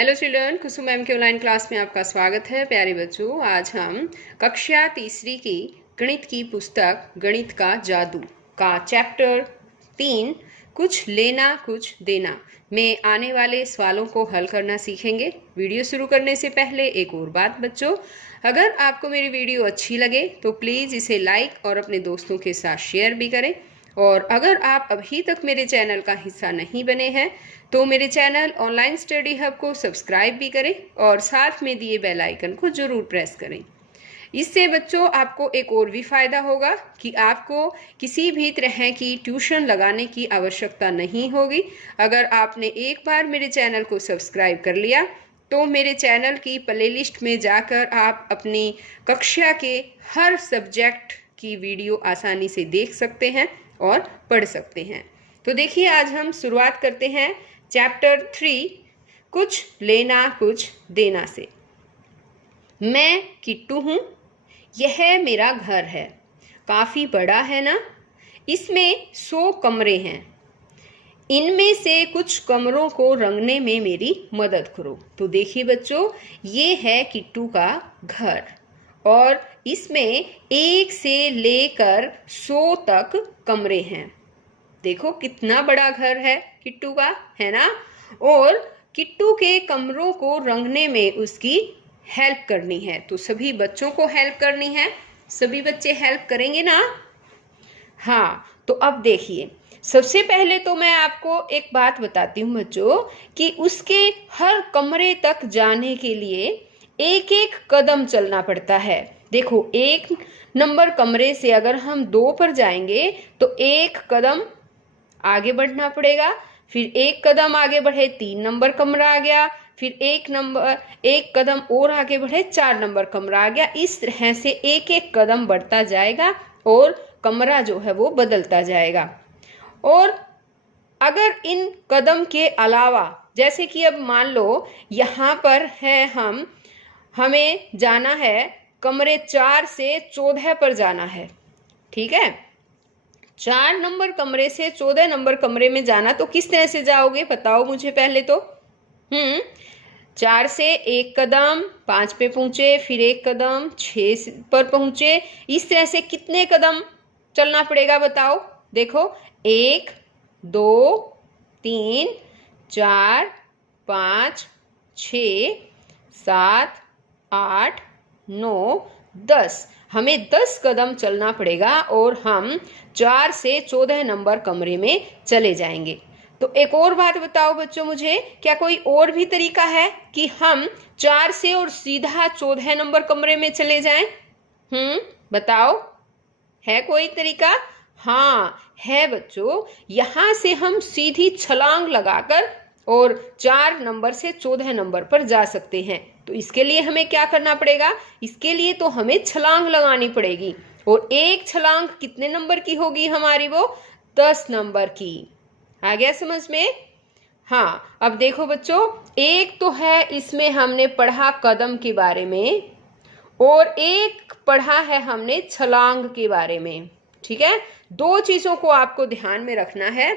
Hello children, कुसुम ma'am के online class में आपका स्वागत है। प्यारे बच्चों, आज हम कक्षा तीसरी की गणित की पुस्तक गणित का जादू का चैप्टर 3 कुछ लेना कुछ देना में आने वाले सवालों को हल करना सीखेंगे। वीडियो शुरू करने से पहले एक और बात बच्चों, अगर आपको मेरी वीडियो अच्छी लगे तो प्लीज़ इसे लाइक और अपने दोस्तों के साथ शेयर भी करें। और अगर आप अभी तक मेरे चैनल का हिस्सा नहीं बने हैं तो मेरे चैनल ऑनलाइन स्टडी हब को सब्सक्राइब भी करें और साथ में दिए बेल आइकन को जरूर प्रेस करें। इससे बच्चों आपको एक और भी फायदा होगा कि आपको किसी भी तरह की ट्यूशन लगाने की आवश्यकता नहीं होगी। अगर आपने एक बार मेरे चैनल को सब्सक्राइब कर लिया तो मेरे चैनल की प्लेलिस्ट में जाकर आप अपनी कक्षा के हर सब्जेक्ट की वीडियो आसानी से देख सकते हैं और पढ़ सकते हैं। तो देखिए, आज हम शुरुआत करते हैं चैप्टर 3 कुछ लेना कुछ देना से। मैं किट्टू हूँ, यह मेरा घर है, काफ़ी बड़ा है ना, इसमें 100 कमरे हैं, इनमें से कुछ कमरों को रंगने में मेरी मदद करो। तो देखिए बच्चों, ये है किट्टू का घर और इसमें 1 से लेकर 100 तक कमरे हैं। देखो कितना बड़ा घर है किट्टू का, है ना। और किट्टू के कमरों को रंगने में उसकी हेल्प करनी है, तो सभी बच्चों को हेल्प करनी है। सभी बच्चे हेल्प करेंगे ना? हाँ, तो अब देखिए, सबसे पहले तो मैं आपको एक बात बताती हूँ बच्चों कि उसके हर कमरे तक जाने के लिए एक एक कदम चलना पड़ता है। देखो, 1 नंबर कमरे से अगर हम 2 पर जाएंगे तो 1 कदम आगे बढ़ना पड़ेगा, फिर 1 कदम आगे बढ़े 3 नंबर कमरा आ गया, फिर 1 कदम और आगे बढ़े 4 नंबर कमरा आ गया। इस तरह से एक एक कदम बढ़ता जाएगा और कमरा जो है वो बदलता जाएगा। और अगर इन कदम के अलावा, जैसे कि अब मान लो यहाँ पर है, हमें जाना है कमरे 4 से 14 पर जाना है, ठीक है। 4 नंबर कमरे से 14 नंबर कमरे में जाना, तो किस तरह से जाओगे बताओ मुझे पहले तो। 4 से 1 कदम 5 पे पहुंचे, फिर 1 कदम 6 पर पहुंचे। इस तरह से कितने कदम चलना पड़ेगा बताओ। देखो, 1 2 3 4 5 6 7 8 9 10, हमें 10 कदम चलना पड़ेगा और हम 4 से 14 नंबर कमरे में चले जाएंगे। तो एक और बात बताओ बच्चों मुझे, क्या कोई और भी तरीका है कि हम 4 से और सीधा 14 नंबर कमरे में चले जाएं? बताओ, है कोई तरीका? हाँ है बच्चों, यहाँ से हम सीधी छलांग लगाकर और 4 नंबर से 14 नंबर पर जा सकते हैं। तो इसके लिए हमें क्या करना पड़ेगा? इसके लिए तो हमें छलांग लगानी पड़ेगी। और एक छलांग कितने नंबर की होगी हमारी? वो 10 नंबर की। आ गया समझ में? हाँ, अब देखो बच्चों, एक तो है इसमें हमने पढ़ा कदम के बारे में और एक पढ़ा है हमने छलांग के बारे में, ठीक है। 2 चीजों को आपको ध्यान में रखना है।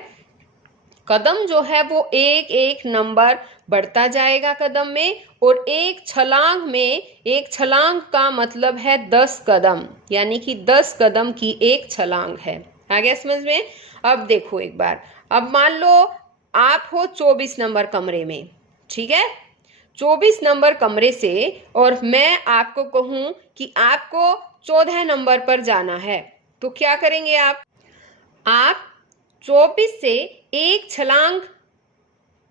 कदम जो है वो एक एक नंबर बढ़ता जाएगा कदम में, और एक छलांग का मतलब है 10 कदम, यानी कि 10 कदम की एक छलांग है। आ गया समझ में? अब देखो एक बार, अब मान लो आप हो 24 नंबर कमरे में, ठीक है। 24 नंबर कमरे से और मैं आपको कहूं कि आपको 14 नंबर पर जाना है, तो क्या करेंगे आप 24 से एक छलांग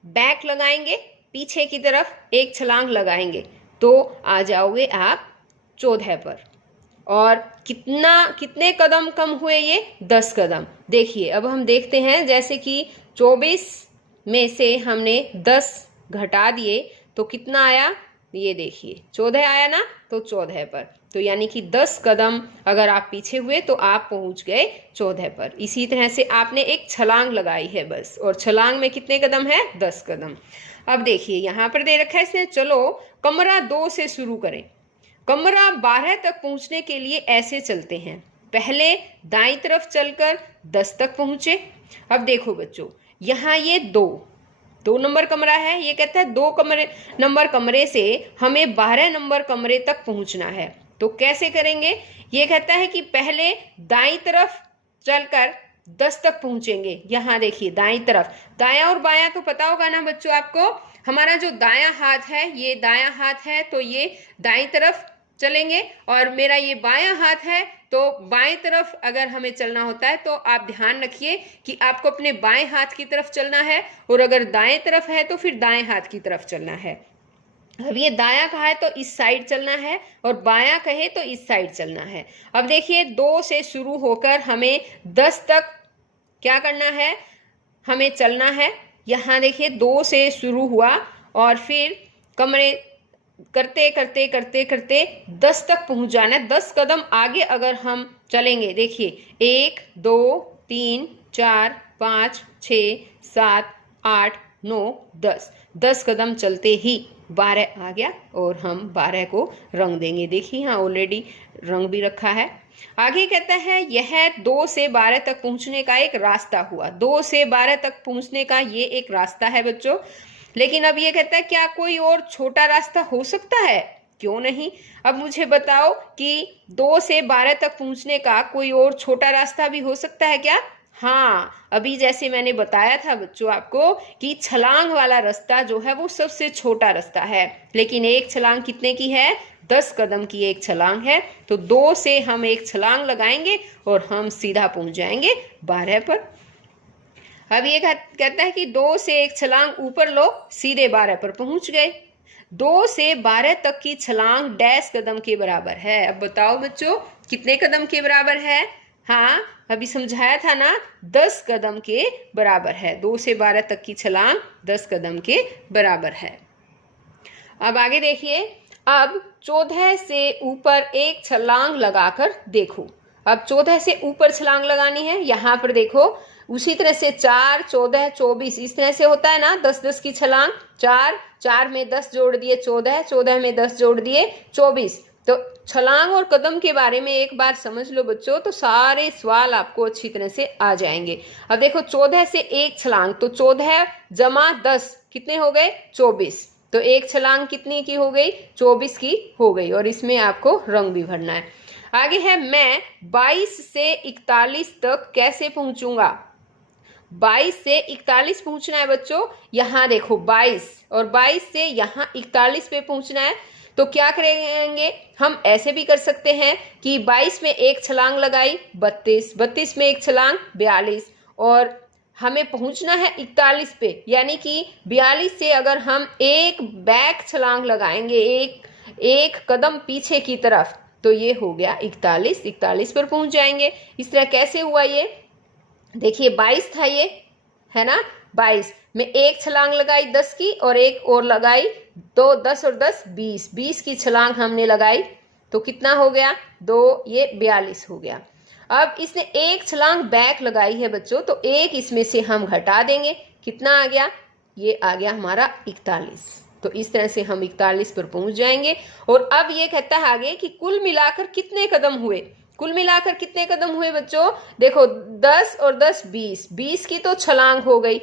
बैक लगाएंगे, पीछे की तरफ एक छलांग लगाएंगे, तो आ जाओगे आप 14 पर। और कितने कदम कम हुए? ये 10 कदम। देखिए, अब हम देखते हैं, जैसे कि 24 में से हमने 10 घटा दिए तो कितना आया? ये देखिए 14 आया ना, तो 14 पर। तो यानी कि 10 कदम अगर आप पीछे हुए तो आप पहुंच गए 14 पर। इसी तरह से आपने एक छलांग लगाई है बस, और छलांग में कितने कदम है? 10 कदम। अब देखिए यहाँ पर दे रखा है इसने, चलो कमरा 2 से शुरू करें। कमरा 12 तक पहुंचने के लिए ऐसे चलते हैं, पहले दाईं तरफ चलकर 10 तक पहुंचे। अब देखो बच्चों, यहाँ ये 2, 2 नंबर कमरा है, ये कहता है 2 नंबर कमरे से हमें 12 नंबर कमरे तक पहुंचना है। तो कैसे करेंगे? ये कहता है कि पहले दाईं तरफ चलकर 10 तक पहुंचेंगे। यहाँ देखिए दाईं तरफ, दायां और बायां तो पता होगा ना बच्चों आपको। हमारा जो दायां हाथ है ये दायां हाथ है, तो ये दाईं तरफ चलेंगे, और मेरा ये बायां हाथ है तो बाएं तरफ अगर हमें चलना होता है तो आप ध्यान रखिए कि आपको अपने बाएं हाथ की तरफ चलना है, और अगर दाएं तरफ है तो फिर दाएं हाथ की तरफ चलना है। अब ये दायां कहा है तो इस साइड चलना है, और बायां कहे तो इस साइड चलना है। अब देखिए 2 से शुरू होकर हमें 10 तक क्या करना है, हमें चलना है। यहाँ देखिए 2 से शुरू हुआ और फिर कमरे करते करते करते करते 10 तक पहुंच जाना है। 10 कदम आगे अगर हम चलेंगे, देखिए 1 2 3 4 5 6 7 8 9 10 कदम चलते ही 12 आ गया, और हम 12 को रंग देंगे। देखिए यहाँ ऑलरेडी रंग भी रखा है। आगे कहता है यह 2 से 12 तक पहुंचने का एक रास्ता हुआ। 2 से 12 तक पहुंचने का ये एक रास्ता है बच्चों। लेकिन अब ये कहता है क्या कोई और छोटा रास्ता हो सकता है? क्यों नहीं। अब मुझे बताओ कि 2 से 12 तक पहुंचने का कोई और छोटा रास्ता भी हो सकता है क्या? हाँ, अभी जैसे मैंने बताया था बच्चों आपको कि छलांग वाला रास्ता जो है वो सबसे छोटा रास्ता है, लेकिन एक छलांग कितने की है? 10 कदम की एक छलांग है। तो 2 से हम एक छलांग लगाएंगे और हम सीधा पहुंच जाएंगे 12 पर। अब ये कहता है कि 2 से एक छलांग ऊपर लो, सीधे 12 पर पहुंच गए। 2 से 12 तक की छलांग डैश कदम के बराबर है। अब बताओ बच्चों कितने कदम के बराबर है? हाँ, अभी समझाया था ना, 10 कदम के बराबर है। 2 से 12 तक की छलांग 10 कदम के बराबर है। अब आगे देखिए, अब 14 से ऊपर एक छलांग लगाकर देखो। अब 14 से ऊपर छलांग लगानी है। यहाँ पर देखो उसी तरह से 4 14 24 इस तरह से होता है ना, 10 की छलांग। 4 में 10 जोड़ दिए 14, 14 में 10 जोड़ दिए 24। तो छलांग और कदम के बारे में एक बार समझ लो बच्चों, तो सारे सवाल आपको अच्छी तरह से आ जाएंगे। अब देखो 14 से एक छलांग, तो 14 जमा 10 कितने हो गए? 24। तो एक छलांग कितनी की हो गई? 24 की हो गई, और इसमें आपको रंग भी भरना है। आगे है मैं 22 से 41 तक कैसे पहुंचूंगा? 22 से 41 पहुंचना है बच्चों। यहाँ देखो 22, और 22 से यहाँ 41 पे पहुंचना है। तो क्या करेंगे, हम ऐसे भी कर सकते हैं कि 22 में एक छलांग लगाई 32, 32 में एक छलांग 42, और हमें पहुंचना है 41 पे, यानी कि 42 से अगर हम एक बैक छलांग लगाएंगे, एक कदम पीछे की तरफ, तो ये हो गया 41 पर पहुंच जाएंगे। इस तरह कैसे हुआ ये? देखिए 22 था ये, है ना। 22 में एक छलांग लगाई 10 की, और एक और लगाई, तो 10 और 10 20, 20 की छलांग हमने लगाई, तो कितना हो गया? 2, ये 42 हो गया। अब इसने एक छलांग बैक लगाई है बच्चों, तो एक इसमें से हम घटा देंगे। कितना आ गया? ये आ गया हमारा 41। तो इस तरह से हम 41 पर पहुंच जाएंगे। और अब ये कहता है आगे कि कुल मिलाकर कितने कदम हुए? कुल मिलाकर कितने कदम हुए बच्चों? देखो 10 और 10 20, 20 की तो छलांग हो गई,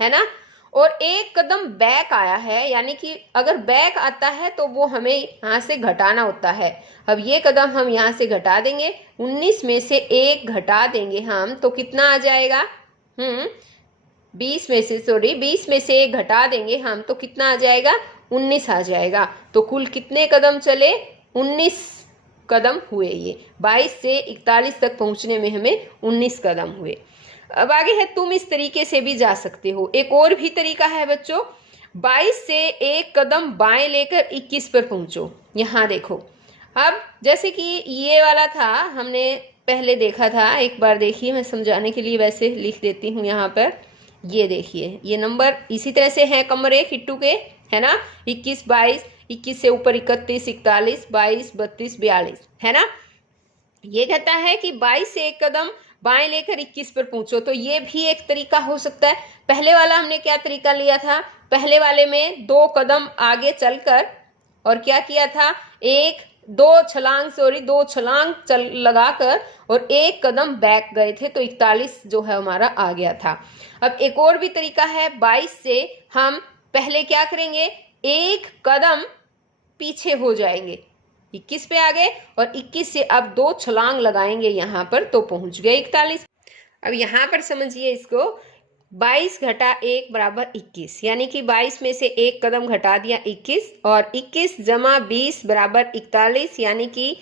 है ना। और एक कदम बैक आया है, यानी कि अगर बैक आता है तो वो हमें यहाँ से घटाना होता है। अब ये कदम हम यहाँ से घटा देंगे, 19 में से एक घटा देंगे हम, तो कितना आ जाएगा? 20 में से एक घटा देंगे हम, तो कितना आ जाएगा? 19 आ जाएगा। तो कुल कितने कदम चले? 19 कदम हुए। ये 22 से 41 तक पहुंचने में हमें 19 कदम हुए। अब आगे है तुम इस तरीके से भी जा सकते हो। एक और भी तरीका है बच्चों, 22 से एक कदम बाएं लेकर 21 पर पहुंचो। यहाँ देखो, अब जैसे कि ये वाला था, हमने पहले देखा था, एक बार देखिए, मैं समझाने के लिए वैसे लिख देती हूँ यहाँ पर। ये देखिए, ये नंबर इसी तरह से है कमरे किट्टू के, है ना। 21 22, 21 से ऊपर 31 41, 22 32 42, है ना। ये कहता है कि 22 से एक कदम बाएं लेकर 21 पर पहुंचो। तो ये भी एक तरीका हो सकता है। पहले वाला हमने क्या तरीका लिया था? पहले वाले में 2 कदम आगे चलकर और क्या किया था? एक दो छलांग चल लगाकर और एक कदम बैक गए थे, तो 41 जो है हमारा आ गया था। अब एक और भी तरीका है, 22 से हम पहले क्या करेंगे, एक कदम पीछे हो जाएंगे, 21 पे आ गए और 21 से अब 2 छलांग लगाएंगे यहाँ पर, तो पहुंच गए 41। अब यहाँ पर समझिए इसको, 22 घटा 1 बराबर 21, यानी कि 22 में से एक कदम घटा दिया 21, और 21 जमा 20 बराबर 41, यानी कि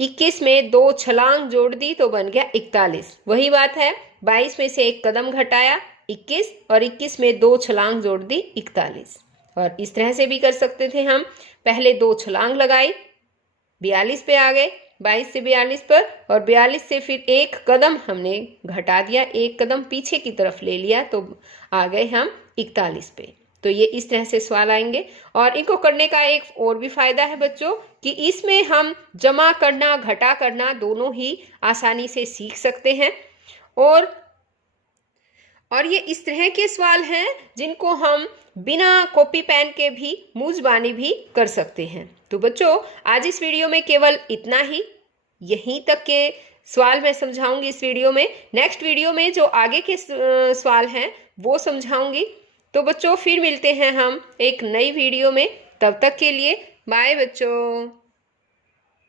21 में 2 छलांग जोड़ दी तो बन गया 41। वही बात है, 22 में से एक कदम घटाया 21 और 21 में 2 छलांग जोड़ दी 41। और इस तरह से भी कर सकते थे हम, पहले 2 छलांग लगाई 42 पे आ गए, 22 से 42 पर, और 42 से फिर एक कदम हमने घटा दिया, एक कदम पीछे की तरफ ले लिया, तो आ गए हम 41 पे। तो ये इस तरह से सवाल आएंगे। और इनको करने का एक और भी फायदा है बच्चों, कि इसमें हम जमा करना घटा करना दोनों ही आसानी से सीख सकते हैं। और ये इस तरह के सवाल हैं जिनको हम बिना कॉपी पेन के भी मूंजबानी भी कर सकते हैं। तो बच्चों, आज इस वीडियो में केवल इतना ही, यहीं तक के सवाल मैं समझाऊंगी इस वीडियो में। नेक्स्ट वीडियो में जो आगे के सवाल हैं वो समझाऊंगी। तो बच्चों, फिर मिलते हैं हम एक नई वीडियो में, तब तक के लिए बाय बच्चों।